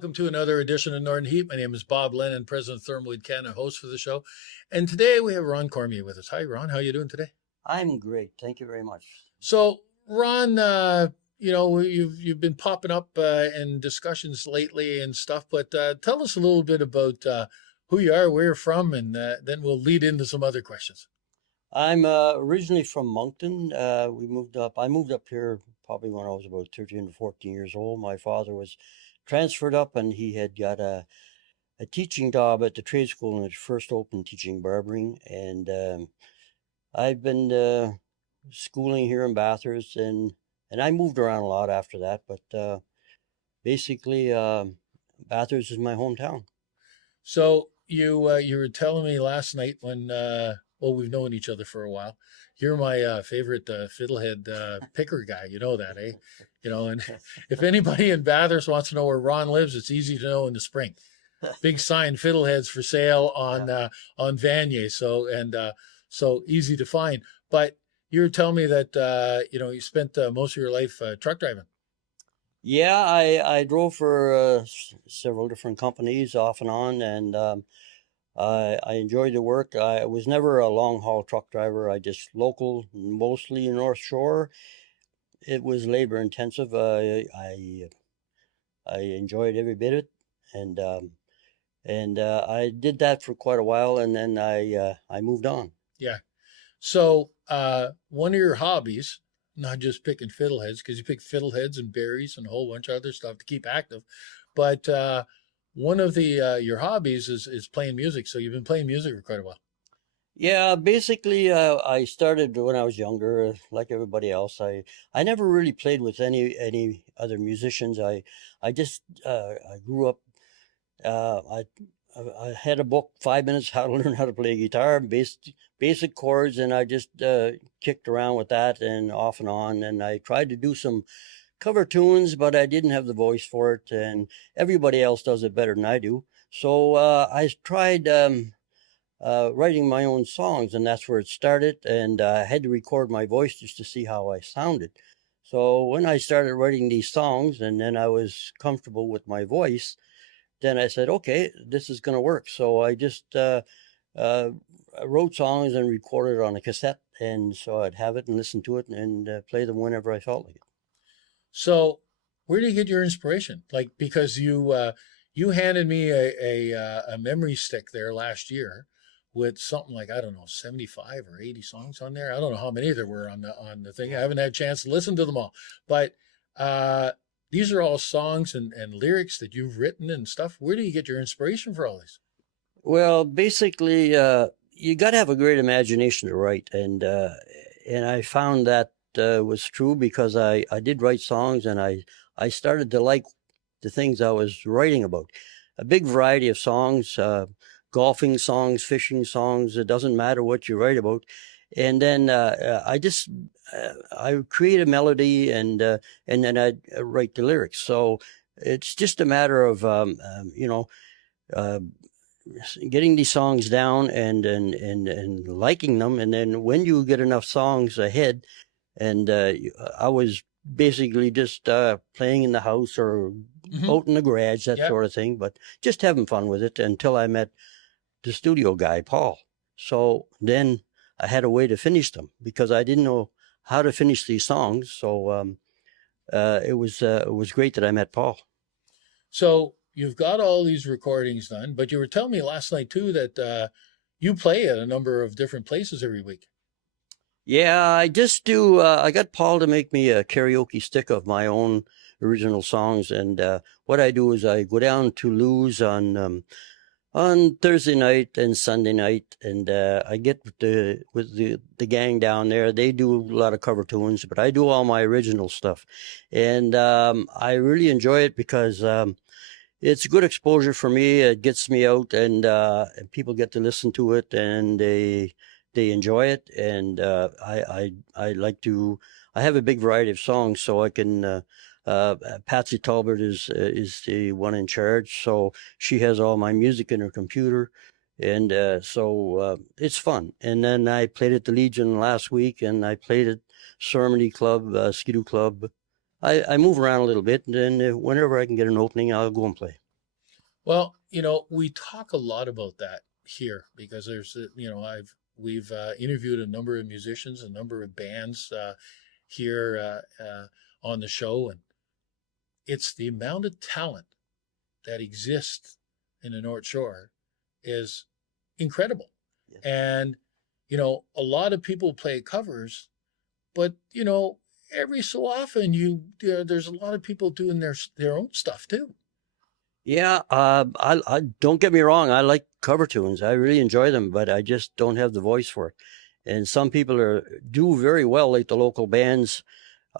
Welcome to another edition of Northern Heat. My name is Bob Lennon, President of ThermalWood Canada, host for the show. And today we have Ron Cormier with us. Hi, Ron. How are you doing today? I'm great. Thank you very much. So, Ron, you've been popping up in discussions lately and stuff, but tell us a little bit about who you are, where you're from, and then we'll lead into some other questions. I'm originally from Moncton. I moved up here probably when I was about 13 or 14 years old. My father was transferred up, and he had got a teaching job at the trade school when it first opened, teaching barbering. And I've been schooling here in Bathurst, and I moved around a lot after that. But basically, Bathurst is my hometown. So you were telling me last night when we've known each other for a while. You're my favorite fiddlehead picker guy. You know that, eh? And if anybody in Bathurst wants to know where Ron lives, it's easy to know in the spring. Big sign, Fiddleheads for sale on Vanier. So easy to find. But you were telling me that you spent most of your life truck driving. Yeah, I drove for several different companies off and on, and I enjoyed the work. I was never a long haul truck driver. I just local, mostly North Shore. It was labor intensive. I enjoyed every bit of it, and I did that for quite a while, and then I moved on. Yeah. So one of your hobbies, not just picking fiddleheads, because you pick fiddleheads and berries and a whole bunch of other stuff to keep active, but one of your hobbies is playing music. So you've been playing music for quite a while. Yeah, basically, I started when I was younger, like everybody else. I never really played with any other musicians. I grew up. I had a book, 5 minutes how to learn how to play guitar, basic chords, and I just kicked around with that and off and on. And I tried to do some cover tunes, but I didn't have the voice for it, and everybody else does it better than I do. So I tried writing my own songs, and that's where it started. And I had to record my voice just to see how I sounded. So when I started writing these songs, and then I was comfortable with my voice, then I said, okay, this is going to work. So I just wrote songs and recorded on a cassette, and so I'd have it and listen to it and play them whenever I felt like it. So where do you get your inspiration? Like, because you handed me a memory stick there last year with something like, I don't know, 75 or 80 songs on there. I don't know how many there were on the thing. I haven't had a chance to listen to them all. But these are all songs and lyrics that you've written and stuff. Where do you get your inspiration for all this? Well, basically, you got to have a great imagination to write, and I found that was true because I did write songs, and I started to like the things I was writing about. A big variety of songs, golfing songs, fishing songs. It doesn't matter what you write about. And then I create a melody, and then I write the lyrics. So it's just a matter of getting these songs down and liking them. And then when you get enough songs ahead, and I was basically just playing in the house or out in the garage, that sort of thing, but just having fun with it until I met the studio guy, Paul. So then I had a way to finish them because I didn't know how to finish these songs. So it was great that I met Paul. So you've got all these recordings done, but you were telling me last night too that you play at a number of different places every week. Yeah, I just do. I got Paul to make me a karaoke stick of my own original songs, and what I do is I go down to Lou's on Thursday night and Sunday night, and I get with the gang down there. They do a lot of cover tunes, but I do all my original stuff, and I really enjoy it because it's good exposure for me. It gets me out, and people get to listen to it, and they enjoy it. And I like to. I have a big variety of songs, so I can. Patsy Talbot is the one in charge, so she has all my music in her computer, and so it's fun. And then I played at the Legion last week, and I played at Ceremony Club, Skidoo Club. I move around a little bit, and then whenever I can get an opening, I'll go and play. Well, we talk a lot about that here because we've interviewed a number of musicians, a number of bands here on the show, and it's the amount of talent that exists in the North Shore is incredible. Yeah. And a lot of people play covers, but every so often there's a lot of people doing their own stuff too. Yeah, I don't get me wrong. I like cover tunes. I really enjoy them, but I just don't have the voice for it. And some people do very well, like the local bands.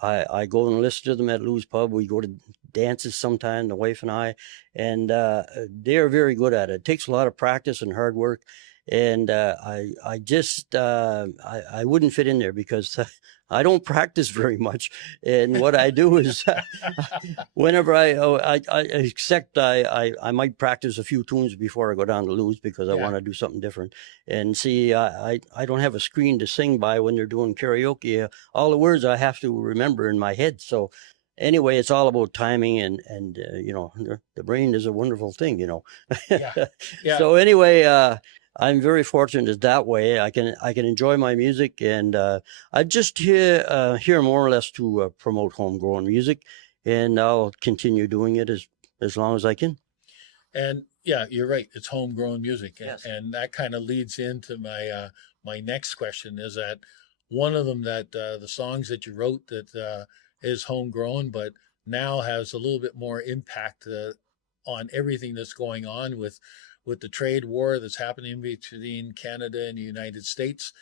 I go and listen to them at Lou's Pub. We go to dances sometime, the wife and I, and they're very good at it. It takes a lot of practice and hard work. And I just I wouldn't fit in there because I don't practice very much. And what I do is whenever I accept I might practice a few tunes before I go down to Lou's because I want to do something different. And see, I don't have a screen to sing by when they're doing karaoke. All the words I have to remember in my head. So anyway, it's all about timing and the brain is a wonderful thing, Yeah. Yeah. So anyway, I'm very fortunate that way. I can enjoy my music, and I just here more or less to promote homegrown music, and I'll continue doing it as long as I can. And yeah, you're right. It's homegrown music, Yes. and that kind of leads into my next question. Is that one of them that the songs that you wrote that is homegrown, but now has a little bit more impact on everything that's going on with the trade war that's happening between Canada and the United States.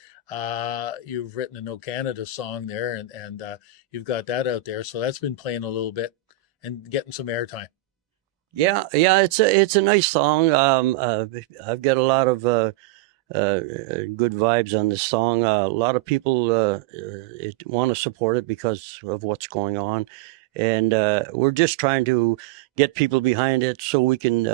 You've written a No Canada song there, and you've got that out there. So that's been playing a little bit and getting some airtime. Yeah, it's a nice song. I've got a lot of good vibes on this song. A lot of people want to support it because of what's going on, and we're just trying to get people behind it so we can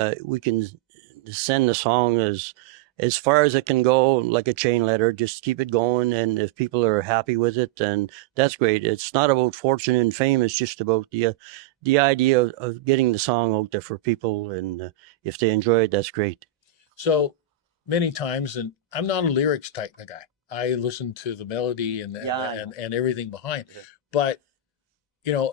send the song as far as it can go, like a chain letter. Just keep it going, and if people are happy with it, then that's great. It's not about fortune and fame. It's just about the idea of getting the song out there for people, and if they enjoy it, that's great. So many times, and I'm not a lyrics type of guy. I listen to the melody and everything behind. Yeah. But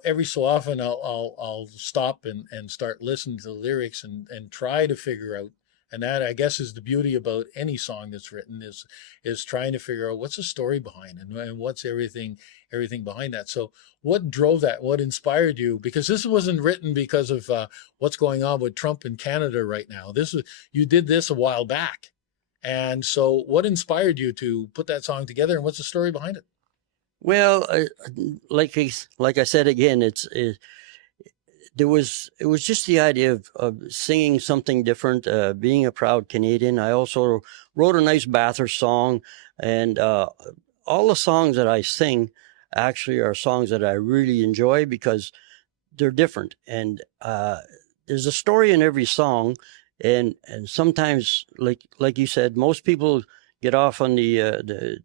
every so often I'll stop and start listening to the lyrics and try to figure out. And that, I guess, is the beauty about any song that's written is trying to figure out what's the story behind and what's everything behind that. So what drove that? What inspired you? Because this wasn't written because of what's going on with Trump in Canada right now. You did this a while back. And so what inspired you to put that song together, and what's the story behind it? Well, like I said again, it was just the idea of singing something different, being a proud Canadian. I also wrote a nice Bathurst song, and all the songs that I sing actually are songs that I really enjoy because they're different, and there's a story in every song, and sometimes, like you said, most people get off on the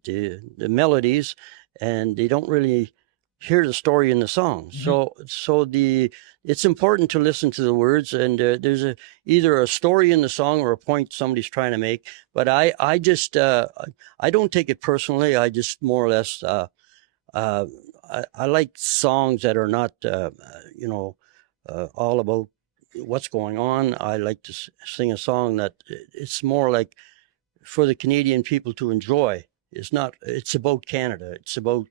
melodies, and they don't really hear the story in the song. Mm-hmm. So it's important to listen to the words, and there's either a story in the song or a point somebody's trying to make. But I just I don't take it personally. I just more or less I like songs that are not all about what's going on. I like to sing a song that it's more like for the Canadian people to enjoy. It's about Canada. It's about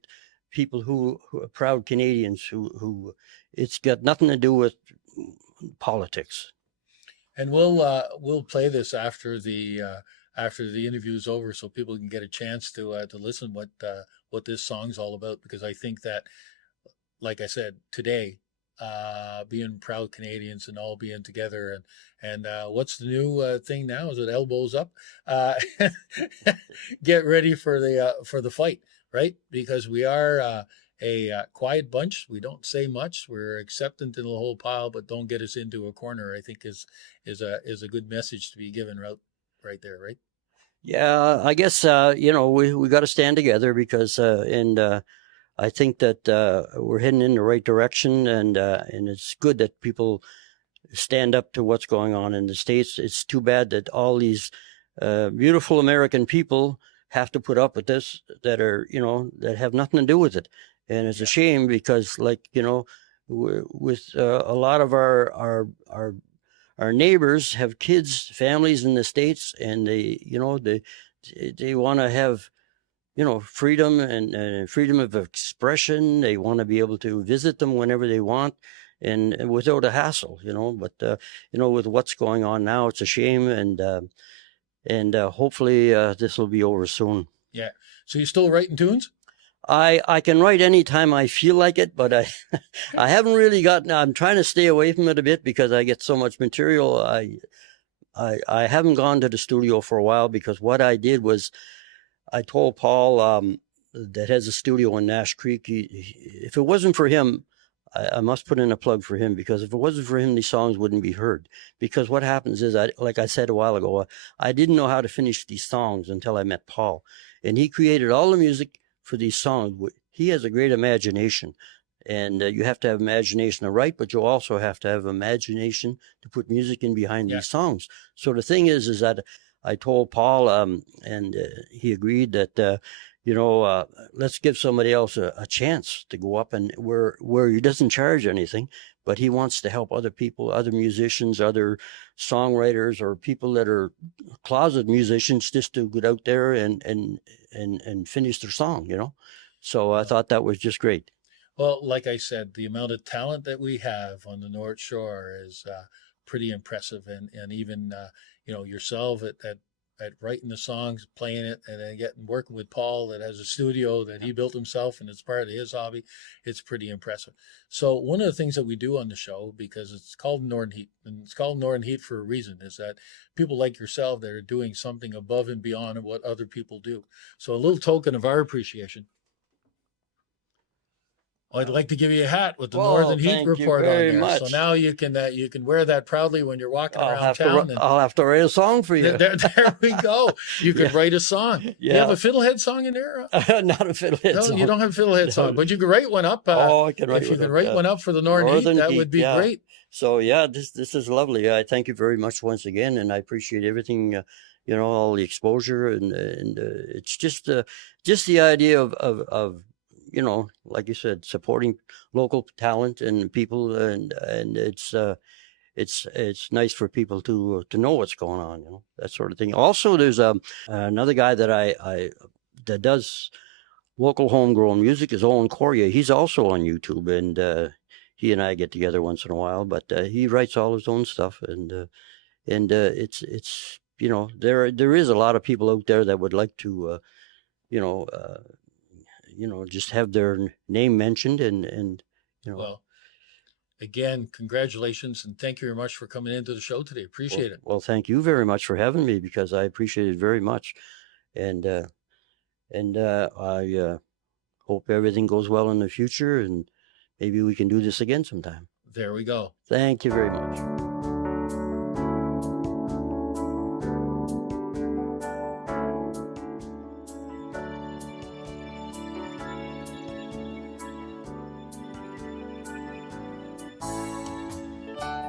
people who are proud Canadians who it's got nothing to do with politics. And we'll play this after the interview is over, so people can get a chance to listen what this song's all about. Because I think that, like I said today, being proud Canadians and all being together, and what's the new thing now? Is it elbows up? Get ready for the fight, right? Because we are a quiet bunch. We don't say much. We're acceptant in the whole pile, but don't get us into a corner. I think is a good message to be given right there, right? Yeah, I guess we got to stand together because I think that we're heading in the right direction, and it's good that people stand up to what's going on in the States. It's too bad that all these beautiful American people have to put up with this, that are, that have nothing to do with it. And it's a shame because, like, with a lot of our neighbors have kids, families in the States, and they want to have, freedom and freedom of expression. They want to be able to visit them whenever they want, and without a hassle, But with what's going on now, it's a shame, and hopefully this will be over soon. Yeah. So you still writing tunes? I can write anytime I feel like it, but I haven't really gotten. I'm trying to stay away from it a bit because I get so much material. I haven't gone to the studio for a while because what I did was I told Paul that has a studio in Nash Creek. If it wasn't for him, I must put in a plug for him, because if it wasn't for him, these songs wouldn't be heard. Because what happens is, like I said a while ago, I didn't know how to finish these songs until I met Paul, and he created all the music for these songs. He has a great imagination, and you have to have imagination to write, but you also have to have imagination to put music in behind these songs. So the thing is that I told Paul, and he agreed that, let's give somebody else a chance to go up, and where he doesn't charge anything, but he wants to help other people, other musicians, other songwriters, or people that are closet musicians, just to get out there and finish their song, So I thought that was just great. Well, like I said, the amount of talent that we have on the North Shore is pretty impressive, and even yourself at writing the songs, playing it, and then working with Paul that has a studio that he built himself and it's part of his hobby. It's pretty impressive. So one of the things that we do on the show, because it's called Northern Heat, and it's called Northern Heat for a reason, is that people like yourself that are doing something above and beyond what other people do. So a little token of our appreciation. I'd like to give you a hat with the Northern Heat report on there. Much. So now you can wear that proudly when you're walking around town. I'll have to write a song for you. There we go. You could write a song. Yeah. You have a Fiddlehead song in there? Not a Fiddlehead song. No, you don't have a Fiddlehead song, but you could write one up. I can write if you can write one up for the Northern Heat, that would be great. So this is lovely. I thank you very much once again, and I appreciate everything. All the exposure, and it's just the idea of like you said, supporting local talent and people, and it's nice for people to know what's going on, that sort of thing. Also, there's another guy that that does local homegrown music is Ron Cormier. He's also on YouTube, and he and I get together once in a while, but he writes all his own stuff, and it's there is a lot of people out there that would like to just have their name mentioned, and Well, again, congratulations, and thank you very much for coming into the show today. Appreciate it. Well, thank you very much for having me, because I appreciate it very much, and I hope everything goes well in the future, and maybe we can do this again sometime. There we go. Thank you very much.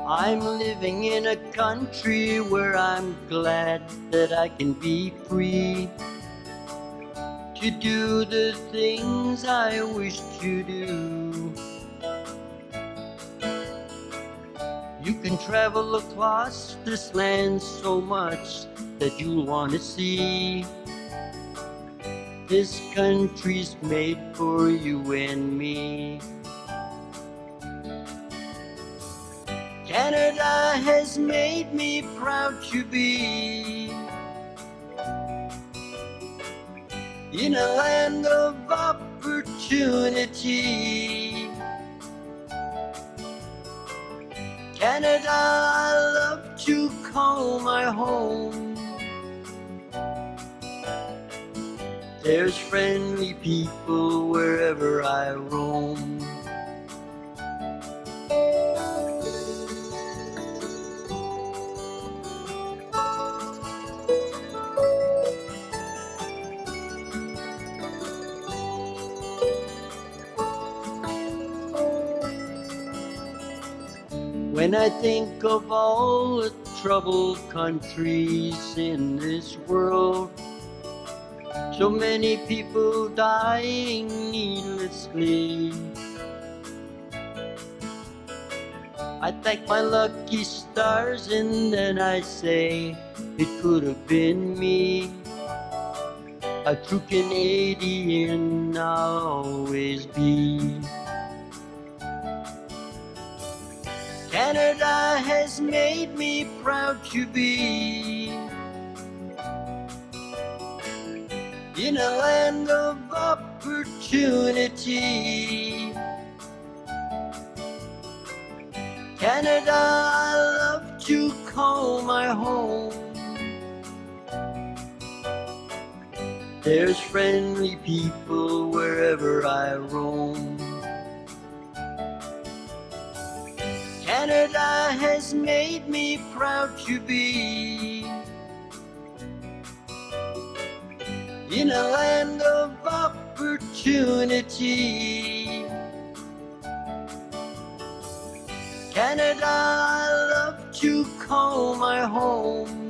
I'm living in a country where I'm glad that I can be free to do the things I wish to do. You can travel across this land so much that you'll want to see. This country's made for you and me. Canada has made me proud to be in a land of opportunity. Canada, I love to call my home. There's friendly people wherever I roam. When I think of all the troubled countries in this world, so many people dying needlessly, I thank my lucky stars and then I say it could have been me. A true Canadian I'll always be. Canada has made me proud to be in a land of opportunity. Canada, I love to call my home. There's friendly people wherever I roam. Canada has made me proud to be in a land of opportunity. Canada, I love to call my home.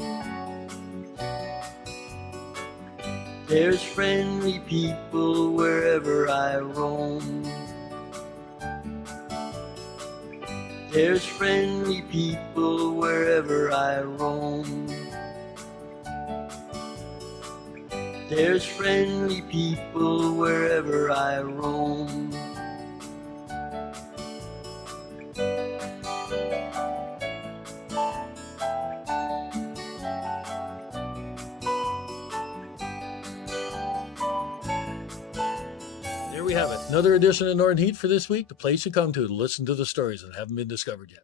There's friendly people wherever I roam. There's friendly people wherever I roam. There's friendly people wherever I roam. There we have it. Another edition of Northern Heat for this week, the place you come to listen to the stories that haven't been discovered yet.